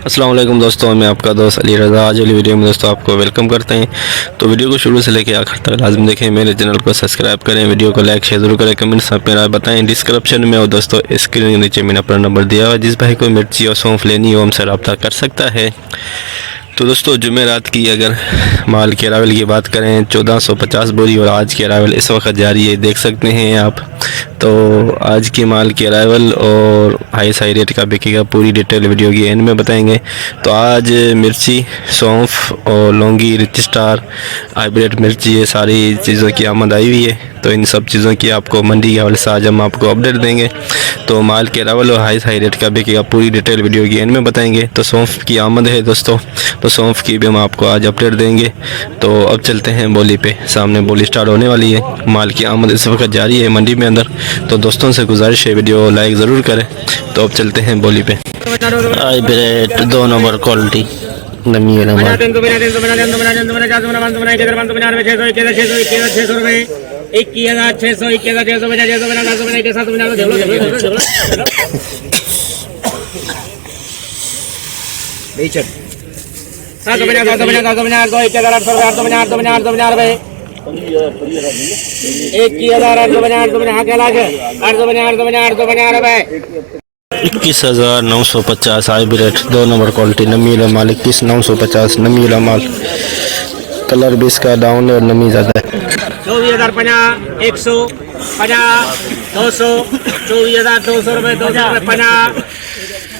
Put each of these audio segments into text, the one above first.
अस्सलाम वालेकुम दोस्तों, मैं आपका दोस्त अली रज़ा। आज वाली वीडियो में दोस्तों आपको वेलकम करते हैं। तो वीडियो को शुरू से लेकर आखिर तक लाजम देखें। मेरे चैनल को सब्सक्राइब करें, वीडियो को लाइक शेयर जरूर करें, कमेंट्स में राय बताएं। डिस्क्रिप्शन में और दोस्तों स्क्रीन के नीचे मैंने अपना नंबर दिया हुआ है, जिस भाई को मिर्ची और सौंफ लेनी हो हमसे रब्ता कर सकता है। तो दोस्तों जुमेरात की अगर माल के अरावल की बात करें 1450 बोरी और आज की अरावल इस वक्त जारी है, देख सकते हैं आप। तो आज की माल की अरावल और हाई साई रेट का बिकेगा, पूरी डिटेल वीडियो की एंड में बताएंगे। तो आज मिर्ची, सौंफ और लौंगी, रिच स्टार, हाइब्रिड मिर्ची, ये सारी चीज़ों की आमद आई हुई है। तो इन सब चीज़ों की आपको मंडी के हवाले से आज हम आपको अपडेट देंगे। तो माल के अरावल और हाई रेट का बिकेगा, पूरी डिटेल वीडियो की एंड में बताएंगे। तो सौंफ की आमद है दोस्तों, तो सौंफ की भी हम आपको आज अपडेट देंगे। तो अब चलते हैं बोली पे, सामने बोली स्टार्ट होने वाली है। माल की आमद इस वक्त जारी है मंडी में अंदर। तो दोस्तों से गुजारिश है वीडियो लाइक ज़रूर करें। तो अब चलते हैं बोली पे। हाइब्रिड 2 नंबर क्वालिटी नमी है नंबर 21,950 हाइब्रिड 2 नंबर क्वालिटी नमी वाला माल 21,950 नमी वाला माल। कलर भी इसका डाउन है और नमी ज़्यादा है। 24,050 150 200 24,200 रुपये 250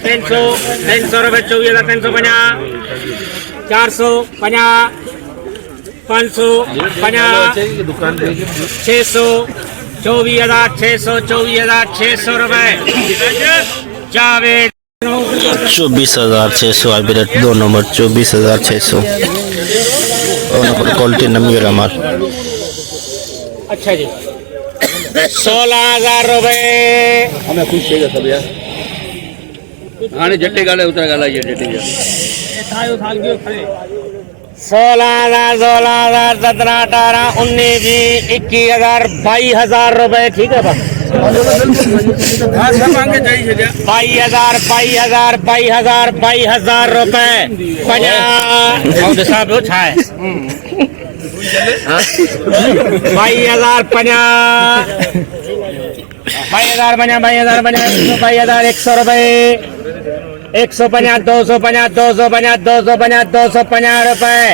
300 रुपये 24,350 450 550 600 24,600 रुपये जावेद 24,600 हाइब्रिड 2 नंबर 24,600 और नंबर क्वालिटी नमी वाला माल। अच्छा जी 16,000 रुपये हमें खुश चाहिए सब यार। हाँ जट्टे गाले उतर गाला ये जट्टे 16,000 17 18 19 20 21,000 22,000 रुपये। ठीक है बस 22,000 रुपये 50 छाए 22,000 100 रुपये 150 250 250 250 250 रुपये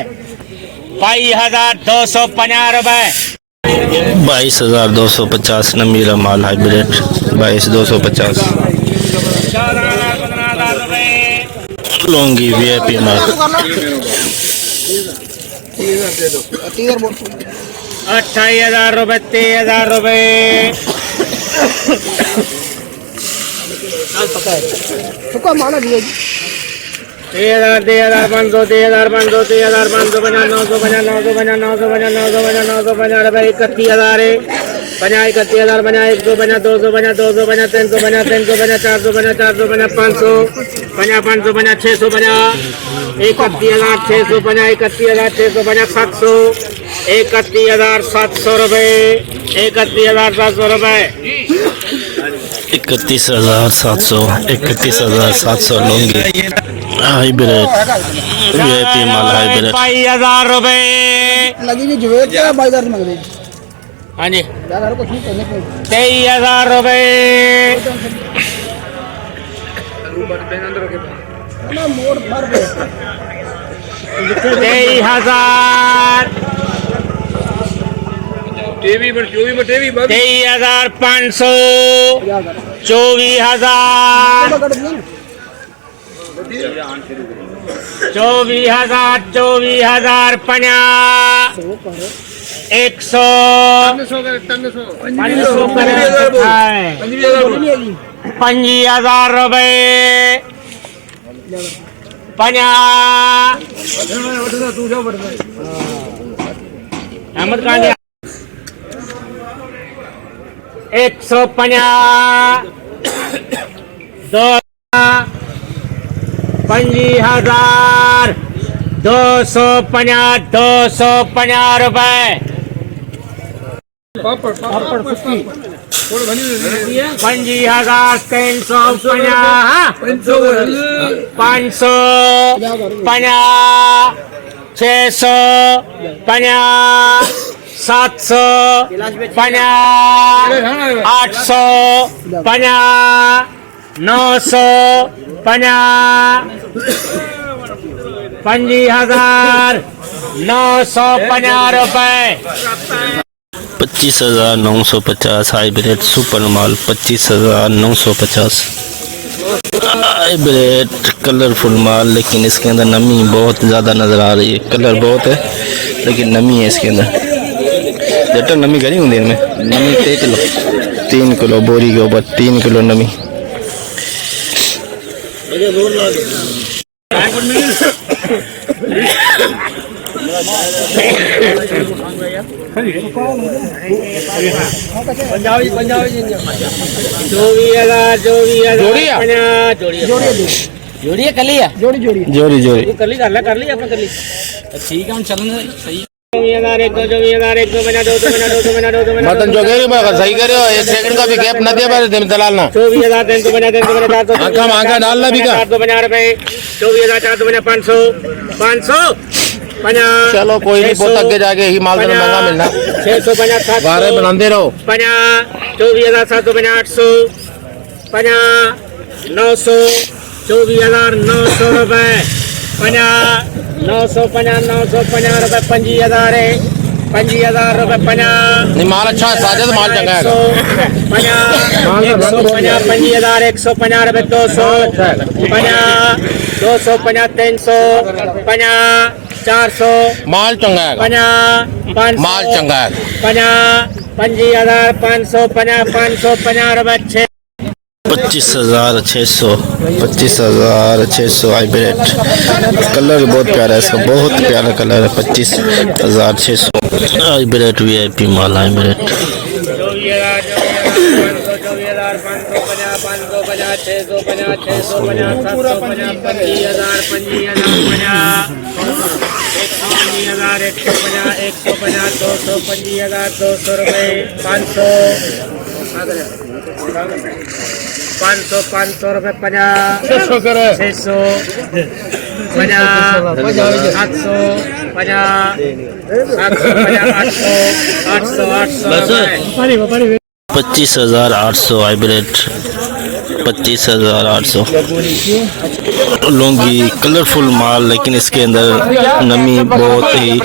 22,250 रुपये 22,250 नमी वाला माल हाइब्रिड 22,250 14,000 रुपये लौंगी वीआईपी माल 28,000 रुपये 23,000 रुपये 3,500 3,500 3,550 950 950 950 950 रुपये 31,000 31,000 150 250 250 350 350 450 450 500 550 650 31,650 31,650 700 31,700 रुपये 31,700 रुपये 31,700 31,700 लौंगी हाइब्रिड वीआईपी माल हाइब्रिड 22,000 रुपये हाँ जी 23,000 रुपये 23,000 23,500 24,000 24,000 50 100 25,000 रुपये 50 अहमद कांडिया 150 25,000 250 रुपये ₹50,350 550 600 50 700 50 800 50 900 50 ₹50,950 रुपए। 25,950 हाइब्रिड सुपर माल 25,950 हाइब्रिड कलरफुल माल, लेकिन इसके अंदर नमी बहुत ज़्यादा नज़र आ रही है। कलर बहुत है लेकिन नमी है इसके अंदर। जटा नमी करी होंगी इनमें, नमी 3 किलो बोरी के ऊपर 3 किलो नमी। जोड़ी कली है जोड़ी कली कर ली अपने कली ठीक है हम चलेंगे सही। 24,000 मतन जो कह रही मैं सही कर रहे हो, 1 सेकंड का भी गैप न दिया मेरे दलाल ना। 24,350 आंखा मांगा डालना भी का 450 रुपए। 24,450 500 50 चलो कोई नहीं, बहुत आगे जाके ही माल तो महंगा मिलना। 650 बारह बनाते रहो 50 24,750 800 50 900 24,900 रुपए 50 950 950 रुपए 25,000 है 25,000 रुपए 50 नहीं माल अच्छा है, साजिद माल चंगा है। 50 150 25,000 150 रुपए 200 50 250 300 50 400 माल चंगा है, 50 500 माल चंगा है। 50 25,550 50 550 रुपए 25,600 हाइब्रिड कलर बहुत प्यारा है इसका, बहुत प्यारा कलर है। 25,600 हाइब्रिड VIP माल हाइब्रिड 200 रुपए 500 रुपए 50 600 50 700 50 25,800 हाइब्रिड 25,800 लौंगी कलरफुल माल, लेकिन इसके अंदर नमी बहुत ही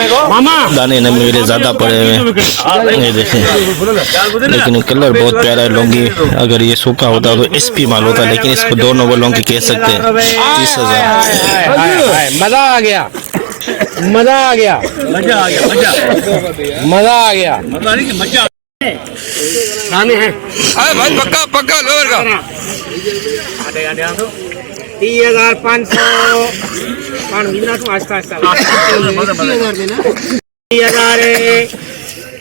दाने नमी मेरे ज़्यादा पड़े हुए हैं, ये देखें। लेकिन कलर बहुत प्यारा है। लौंगी अगर ये सूखा होता तो SP माल होता, लेकिन इसको 2 नंबर लौंगी कह सकते हैं। 30,000 मजा आ गया सामने है भाई पक्का लोअर का 30,500 आस्ता 30,000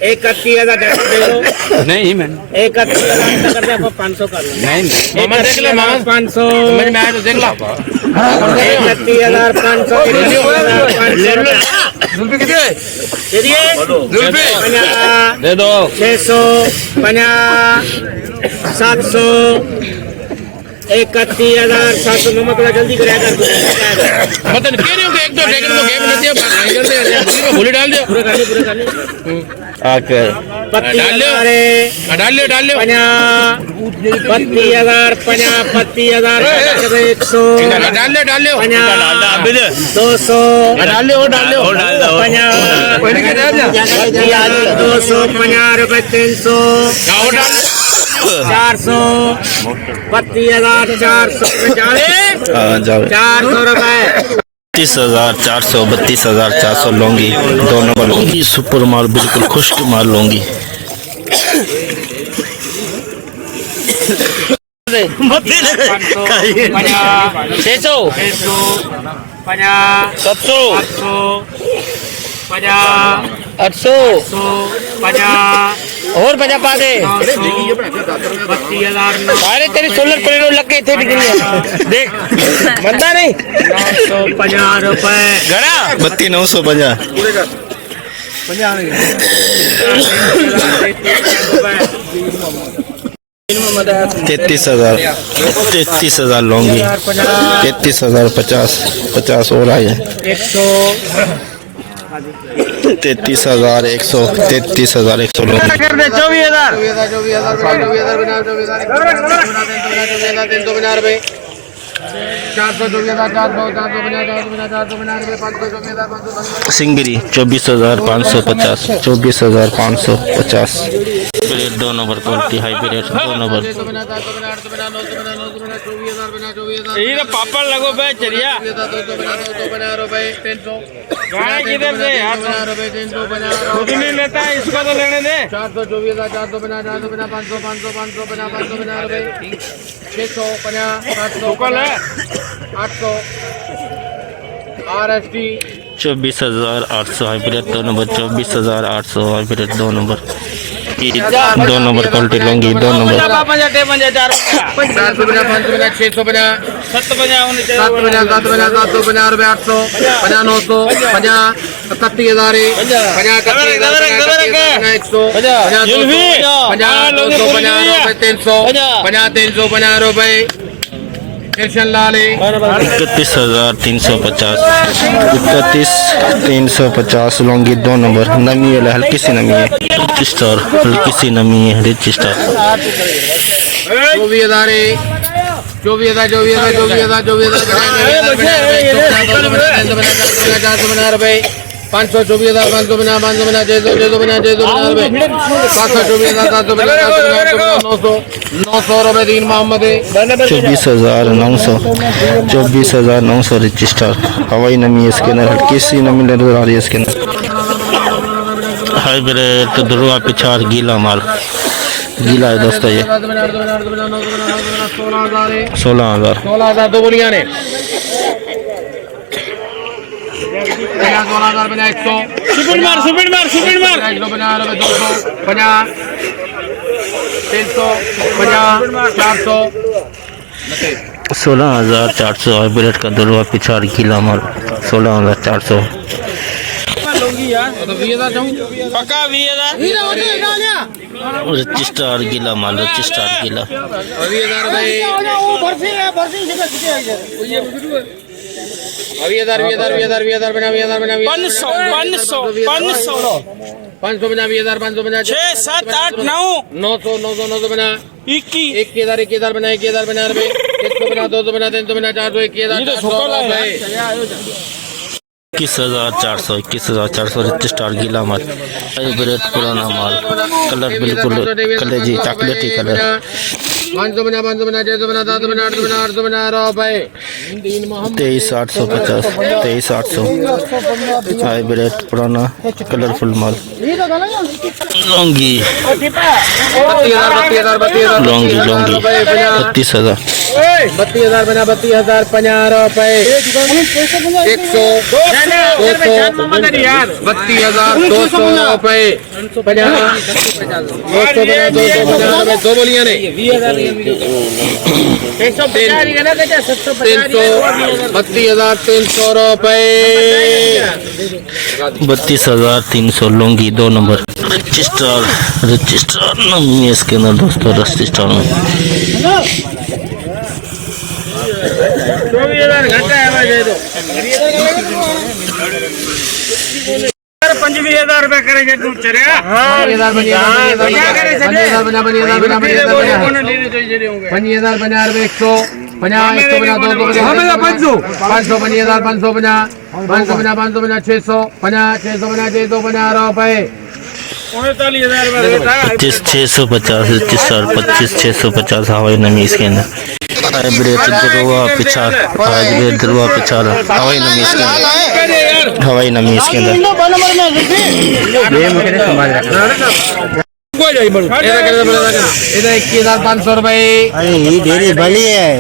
31,000 नहीं मैं 31,000 कर दे 500 कर नहीं मामा देख ले मामा 500 समझ में आया तो देख ला 31,500 जुल्फी कितने दे दिए जुल्फी 50 दे दो 600 50 700 31,700 मम्मा थोड़ा जल्दी कराया कर मतलब कह रही हूँ कि 1-2 सेकंड को गैप न दिया भूली डाल दिया पूरा कर ले आके डाल लियो 32,000 32,000 100 डाल लियो 200 डाल लियो 250 रुपए 300 400 32,400 400 रुपए 30,400 32,400 लौंगी 2 नंबर लौंगी सुपर माल, बिल्कुल खुश्क माल लौंगी। 800 और 50 पा दे 32,000 अरे तेरी सोलर पैनल लग गए थे देख बंदा नहीं 950 रुपए घड़ा 32,950 50 33,000 33,000 लौंगी 33,000 50 और आए 33,000 100 33,100 लौंगी 24,000 सिंगरी 24,550 24,550 bread 2 number quality high bread 2 number पापड़ लगो भाई चलिया गाना किधर से यार खुद नहीं लेता है इसको तो लेने दे 24,800 hybrid 2 number 24,800 hybrid 2 number 2 number quality Laungi 2 number 31,350 Laungi 2 number नमी वाला हल्की सी नमी है रजिस्टर हल्की सी नमी है रजिस्टर 24,900 रजिस्टर हवाई नमी है इसके अंदर हल्की सी नमी नजर आ रही है इसके अंदर हाइब्रिड दुर्वा पिछाड़ गीला माल गीला है दोस्तों ये 16,000 दो बोलियां ने 16,000 बना 100 सुपिट मार 250 300 400 16,400 हाइब्रिड का दुर्वा पिछाड़ गीला माल 16,400 पक्का 20,000 रजिस्टर गीला माल रजिस्टर गीला 500 बना 20,000 बना 6 7 8 9 900 बना 21,000 बना 1,000 बना 100 बना 200 बना 300 बना 400 21,400 रजिस्टर गीला माल हाइब्रिड पुराना माल कलर बिल्कुल कलेजी चॉकलेटी कलर 500 बना 600 बना 700 बना 800 बना रुपए 23,800 हाइब्रिड पुराना कलरफुल माल लौंगी लौंगी 32,000 32,000 बना 32,000 50 रुपए 100 32,200 रुपए 50 दो बोलियां ने 32,300 रुपए 32,300 लौंगी 2 नंबर रजिस्टर नमी है इसके अंदर दोस्तों रजिस्टर में 24,000 घंटा है भाई दे दो 25,000 रुपए करे जे तू चरिया 25,000 बना 25,000 बना 100 बना 100 बना 200 बना 500 25,000 500 बना 600 बना 600 बना रुपए 25,650 रजिस्टर 25,650 हवाई नमी इसके अंदर हाइब्रिड दुर्वा पिछाड़ हवाई नमी इसके अंदर इधर 21,500 रुपए डेरी बड़ी है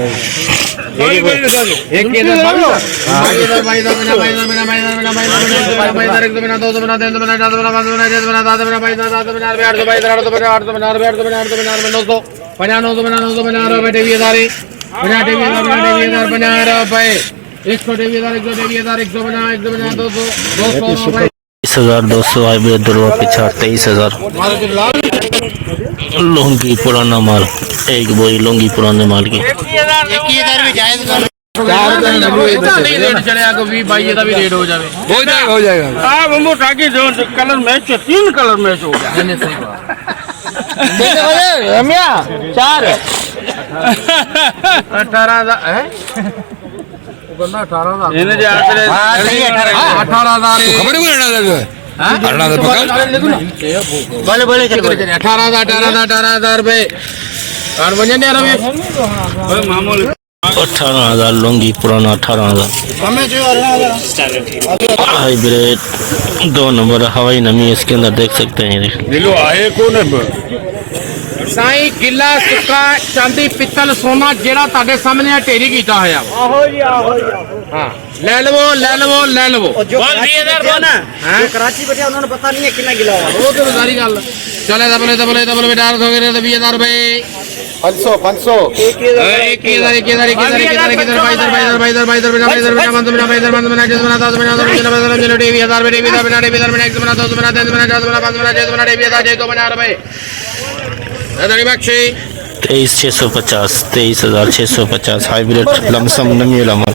100 बना 200 23,200 हाइब्रिड दुर्वा पिछा 23,000 लौंगी पुराना माल एक बोरी लौंगी पुराने माल की रेट चढ़िया को 20-22 का भी रेट हो जाए हो जाएगा हाँ बम्बू टाकी जो कलर मैच 3 कलर मैच हो गया रम्या 4 18,000 है बंदा 18,000 इन्हें जो आते 18,000 खबर को लेना था बोले बोले 18,000 रुपए और वजन यार अभी मामूली 18,000 लौंगी पुराना 18,000 हाइब्रिड 2 नंबर हवाई नमी इसके अंदर देख सकते हैं दिलो आए कौन है साईं गिला सुक्का चांदी पित्तल सोना जेड़ा ताडे सामने ढेरी कीता होया आहो जी हां ले लवो बोल 20,000 बोना हां कराची बैठे उन्होंने पता नहीं है कितना गिला वो तो सारी गल चले डबल बेटा हो गए तो 20,000 रुपए 500 23,650 हाइब्रिड लमसम नमी वाला माल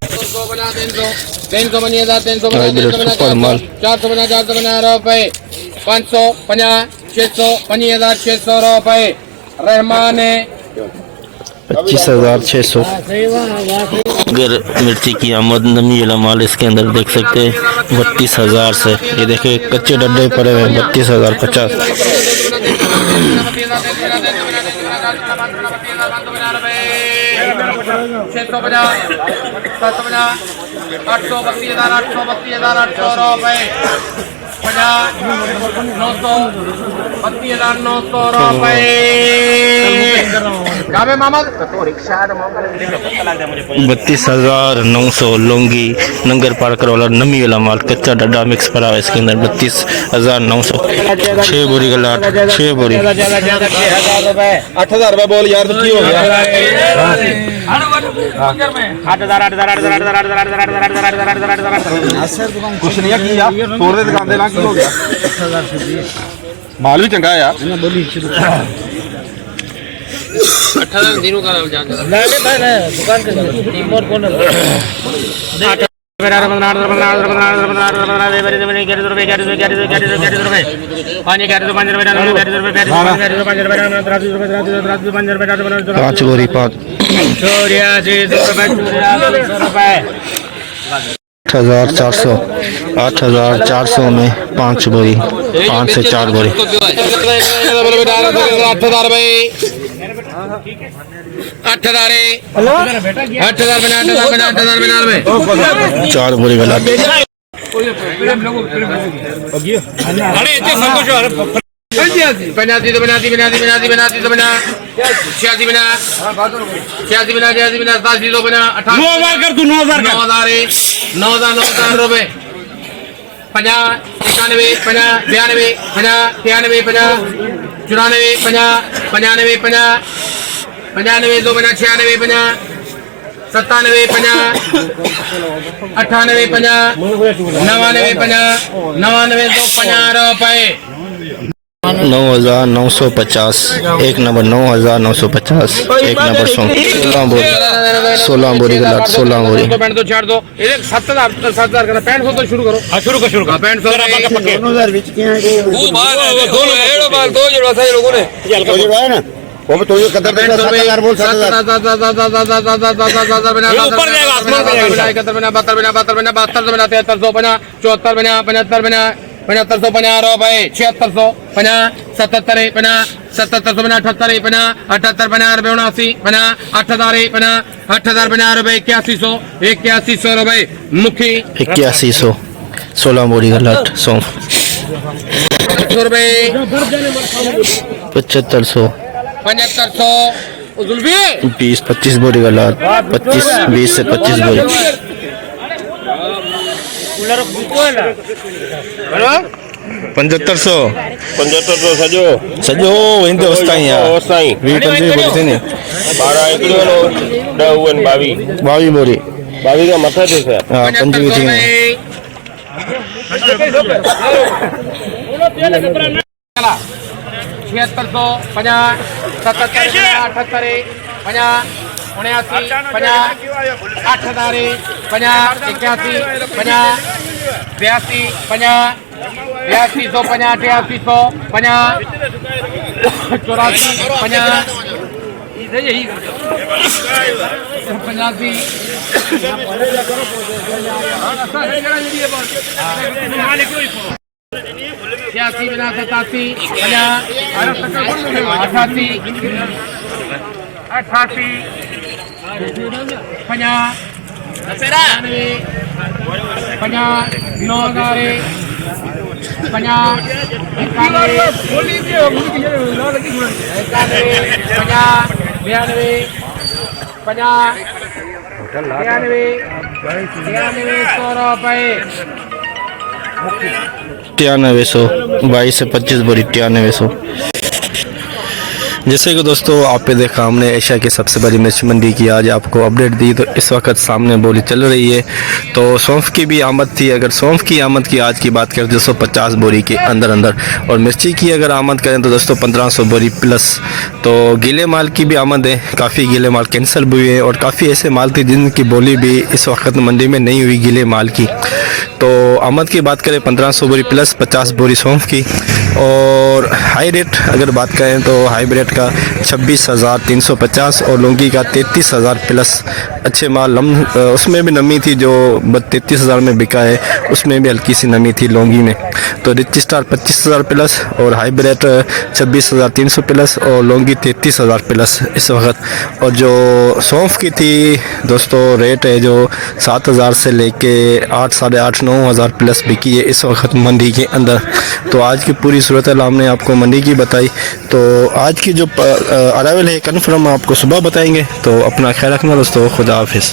300 हाइब्रिड सुपर माल 450 रुपए 550 600 25,600 रुपए रहमान 25,600 अगर मिर्ची की आमद नमी वाला माल इसके अंदर देख सकते हैं 32,000 से ये देखिए कच्चे डड्डे पड़े हुए 32,050 32,900 लौंगी नंगर पार्कर वाला नमी वाला माल कच्चा डड्डा मिक्स पड़ा है इसके अंदर 32,900 6 बोरी का लाट 6 बोरी 8,000 रुपए बोल यार तो की हो गया 8,000 कुछ नहीं किया तोड़ दे दुकान दे ला की हो गया माल भी चंगा है यार 18,000 दिनों का जान ले भाई दुकान के टीम और कौन पाँच बोरी 8,400 में 5 बोरी 5 से 4 बोरी 4 बोरी गला बनाती रुपए 50 91 50 92 50 93 50 94 50 95 50 95 2 50 96 50 97 50 98 50 99 50 99 2 50 रुपए 9,950 एक नंबर 9,950 एक नंबर 16 बोरी का लाट 16 बोरी पैंट तो छाड़ दो 7,000 का पैंट तो शुरू करो शुरू पैंट 2,000 बीच के वो बाल दोनों एड़ो बाल दो जोड़ा सा लोगों ने है ना वो तो ये कदर देगा 7,000 बोल 7,000 ऊपर जाएगा आसमान पे जाएगा 71 बना 72 बना 72 बना 73 बना 73 बना 74 बना 75 बना 7550 रुपए 7650 77 50 77 बना 78 50 78 बना रुपए 79 बना 8,000 बना रुपए 8100 रुपए मुखी 8100 16 बोरी का लट 100 रुपए 7500 20-25 बोरी का लाट 20 से 25 बोरी 7500 सजो इंदे वस्ताई यार 20-25 बोरी से नहीं 22 बोरी 22 का मथा थे हां 25 थी तिरानवे सौ 22 से 25 बोरी 9300। जैसे कि दोस्तों आप पे देखा हमने एशिया की सबसे बड़ी मिर्च मंडी की आज आपको अपडेट दी, तो इस वक्त सामने बोली चल रही है। तो सौंफ की भी आमद थी, अगर सौंफ की आमद की आज की बात करें दोस्तों 50 बोरी के अंदर अंदर, और मिर्ची की अगर आमद करें तो दोस्तों 1500 बोरी प्लस। तो गीले माल की भी आमद है, काफ़ी गीले माल कैंसिल भी हुए और काफ़ी ऐसे माल थे जिनकी बोली भी इस वक्त मंडी में नहीं हुई गीले माल की। तो आमद की बात करें 1500 बोरी प्लस 50 बोरी सौंफ की। और हाई रेट अगर बात करें तो हाई रेट का 26,350 और लौंगी का 33,000 प्लस। अच्छे माल उसमें भी नमी थी, जो 33,000 में बिका है उसमें भी हल्की सी नमी थी लौंगी में। तो रिच स्टार 25,000 प्लस और हाई रेट 26,300 प्लस और लौंगी 33,000 प्लस इस वक्त। और जो सौंफ की थी दोस्तों रेट है जो 7,000 से लेके 8, 8.5, 9,000 प्लस बिकी है इस वक्त मंडी के अंदर। तो आज की पूरी सूरत हमने आपको मंडी की बताई। तो आज की जो अराइवल है कन्फर्म आपको सुबह बताएंगे। तो अपना ख्याल रखना दोस्तों, खुदा हाफिज़।